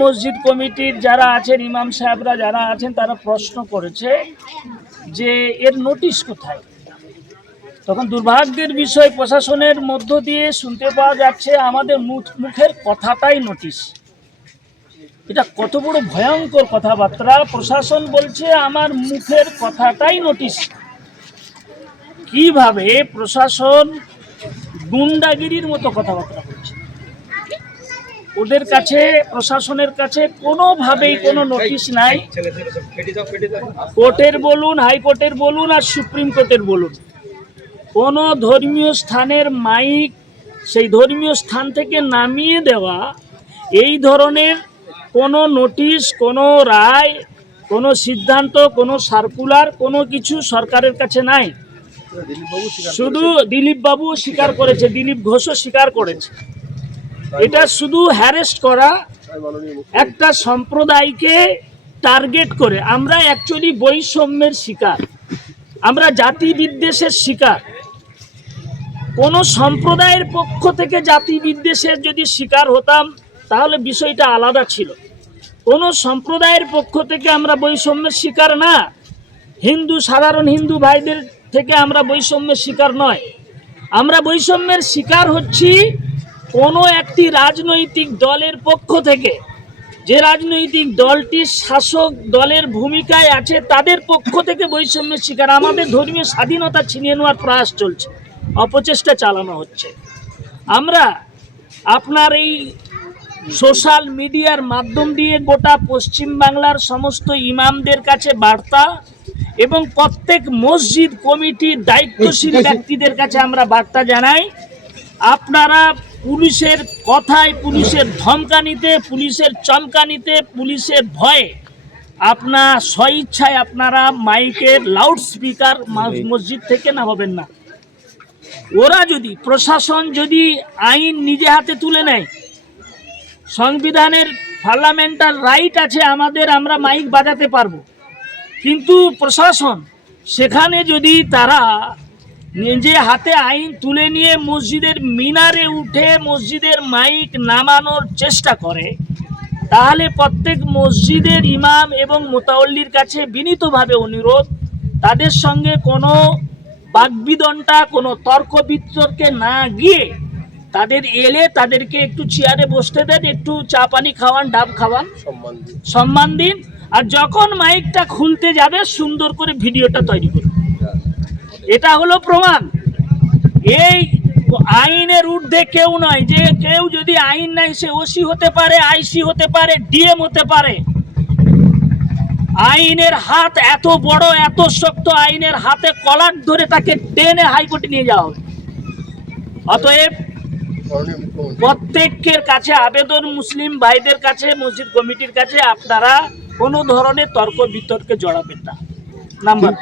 মসজিদ কমিটির যারা আছেন, ইমাম সাহেবরা যারা আছেন, তারা প্রশ্ন করেছে যে এর নোটিশ কোথায়। তখন দুর্ভাগ্যের বিষয়, প্রশাসনের মধ্য দিয়ে শুনতে পাওয়া যাচ্ছে আমাদের মুখের কথাটাই নোটিশ। এটা কত বড় ভয়ঙ্কর কথাবার্তা। প্রশাসন বলছে আমার মুখের কথাটাই নোটিশ। কিভাবে প্রশাসন গুন্ডাগিরির মতো কথাবার্তা বলছে। ওদের কাছে, প্রশাসনের কাছে কোনোভাবেই কোনো নোটিশ নাই। কোর্টের বলুন, হাইকোর্টের বলুন আর সুপ্রিম কোর্টের বলুন, কোনো ধর্মীয় স্থানের মাইক সেই ধর্মীয় স্থান থেকে নামিয়ে দেওয়া, এই ধরনের কোনো নোটিশ, কোনো রায়, কোনো সিদ্ধান্ত, কোনো সার্কুলার, কোনো কিছু সরকারের কাছে নাই। শুধু দিলীপ বাবু স্বীকার করেছে, দিলীপ ঘোষও স্বীকার করেছে। এটা শুধু হ্যারেস্ট করা, একটা সম্প্রদায়কে টার্গেট করে। আমরা অ্যাকচুয়ালি বৈষম্যের শিকার, আমরা জাতি বিদ্বেষের শিকার। কোন সম্প্রদায়ের পক্ষ থেকে জাতি বিদ্বেষের যদি শিকার হতাম তাহলে বিষয়টা আলাদা ছিল। কোন সম্প্রদায়ের পক্ষ থেকে আমরা বৈষম্যের শিকার না। হিন্দু, সাধারণ হিন্দু ভাইদের থেকে আমরা বৈষম্যের শিকার নয়। আমরা বৈষম্যের শিকার হচ্ছি কোনো একটি রাজনৈতিক দলের পক্ষ থেকে। যে রাজনৈতিক দলটি শাসক দলের ভূমিকায় আছে তাদের পক্ষ থেকে বৈষম্যের শিকার। আমাদের ধর্মীয় স্বাধীনতা ছিনিয়ে নেওয়ার প্রয়াস চলছে, অপচেষ্টা চালানো হচ্ছে। আমরা আপনার এই সোশ্যাল মিডিয়ার মাধ্যম দিয়ে গোটা পশ্চিমবাংলার সমস্ত ইমামদের কাছে বার্তা এবং প্রত্যেক মসজিদ কমিটির দায়িত্বশীল ব্যক্তিদের কাছে আমরা বার্তা জানাই, আপনারা পুলিশের কথায়, পুলিশের ধমকানিতে, পুলিশের চমকানিতে, পুলিশের ভয়ে আপনার স্বইচ্ছায় আপনারা মাইকের লাউড স্পিকার মসজিদ থেকে নামাবেন না। ওরা যদি, প্রশাসন যদি আইন নিজে হাতে তুলে নেয়, সংবিধানের পার্লামেন্টাল রাইট আছে আমাদের, আমরা মাইক বাজাতে পারবো, কিন্তু প্রশাসন সেখানে যদি তারা নিজে হাতে আইন তুলে নিয়ে মসজিদের মিনারে উঠে মসজিদের মাইক নামানোর চেষ্টা করে, তাহলে প্রত্যেক মসজিদের ইমাম এবং মোতাওয়াল্লির কাছে বিনীতভাবে অনুরোধ, তাদের সঙ্গে কোনো বাগবিদণ্ডা, কোনো তর্ক বিতর্কে না গিয়ে তাদের এলে তাদেরকে একটু চেয়ারে বসতে দেন, একটু চা পানি খাওয়ান, ডাব খাওয়ান, সম্মান দিন। আর যখন মাইকটা খুলতে যাবে সুন্দর করে ভিডিওটা তৈরি করুন। এটা হলো প্রমাণ। এই আইনের ঊর্ধ্বে কেউ নয়। যে কেউ যদি আইন নাই, সে ওসি হতে পারে, আইসি হতে পারে, ডিএম হতে পারে। আইনের হাত এত বড়, এত শক্ত, আইনের হাতে কলার ধরে তাকে টেনে হাইকোর্টে নিয়ে যাওয়া হবে। অতএব প্রত্যেকের কাছে আবেদন, মুসলিম ভাইদের কাছে, মসজিদ কমিটির কাছে, আপনারা কোনো ধরনের তর্ক বিতর্কে জড়াবেন না। নাম্বার